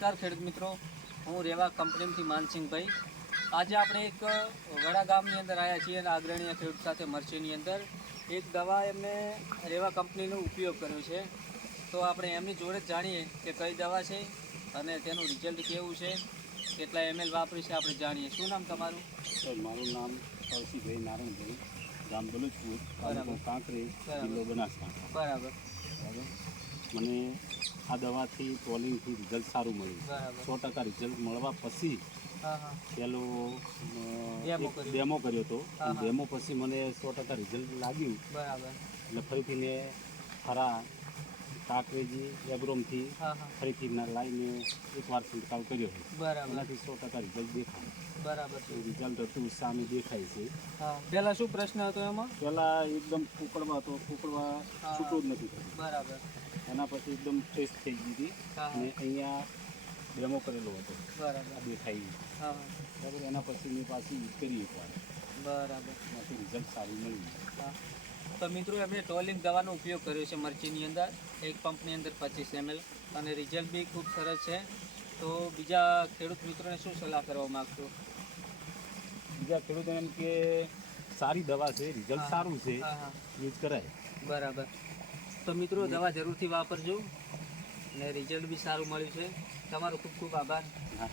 નમસ્કાર ખેડૂત મિત્રો, હું રેવા કંપનીમાંથી માનસિંહભાઈ. આજે આપણે એક વડા ગામની અંદર આવ્યા છીએ અને અગ્રણીય ખેડૂત સાથે મરચીની અંદર એક દવા એમને રેવા કંપનીનો ઉપયોગ કર્યો છે. તો આપણે એમની જોડે જ જાણીએ કે કઈ દવા છે અને તેનું રિઝલ્ટ કેવું છે, કેટલા ml વાપરી છે આપણે જાણીએ. શું નામ તમારું? સર, મારું નામ કૌશિકભાઈ નારાયણભાઈ, ગામ બલુચપુર, તાલુકો કાંકરેજ, જિલ્લો બનાસકાંઠા. બરાબર. મને આ દવાથી ટ્રોલિંગથી રિઝલ્ટ સારું મળ્યું. 100% રિઝલ્ટ મળવા પછી પેલો ડેમો કર્યો હતો. ડેમો પછી મને 100% રિઝલ્ટ લાગ્યું. બરાબર. એટલે ફરીથી મેં ખરા કાંકરેજી એગ્રોમથી ફરીથી લાવીને એકવાર છંટકાવ કર્યો છે. બરાબર. એનાથી 100% રિઝલ્ટ દેખાય. બરાબર. રિઝલ્ટ હતું સામે દેખાય છે. પહેલા શું પ્રશ્ન હતો એમાં? પહેલા એકદમ કુકડવા છૂટો જ નથી થતો. બરાબર. એના પછી એકદમ ફ્રેશ થઈ ગઈ હતી અને અહીંયા ડેમો કરેલો હતો. બરાબર. દેખાય બરાબર. એના પછી મેં પાછી યુઝ કરી એકવાર. બરાબર. એનાથી રિઝલ્ટ સારું મળ્યું. તો મિત્રો, એમણે ટોલિંગ દવાનો ઉપયોગ કર્યો છે મરચીની અંદર, એક પંપની અંદર 25 ml, અને રિઝલ્ટ બી ખૂબ સરસ છે. તો બીજા ખેડૂત મિત્રોને શું સલાહ કરવા માગશો? બીજા ખેડૂતો એમ કે સારી દવા છે, રિઝલ્ટ સારું છે, યુઝ કરાય. બરાબર. તો મિત્રો, દવા જરૂરથી વાપરજો અને રિઝલ્ટ બી સારું મળ્યું છે. તમારો ખૂબ ખૂબ આભાર. હા.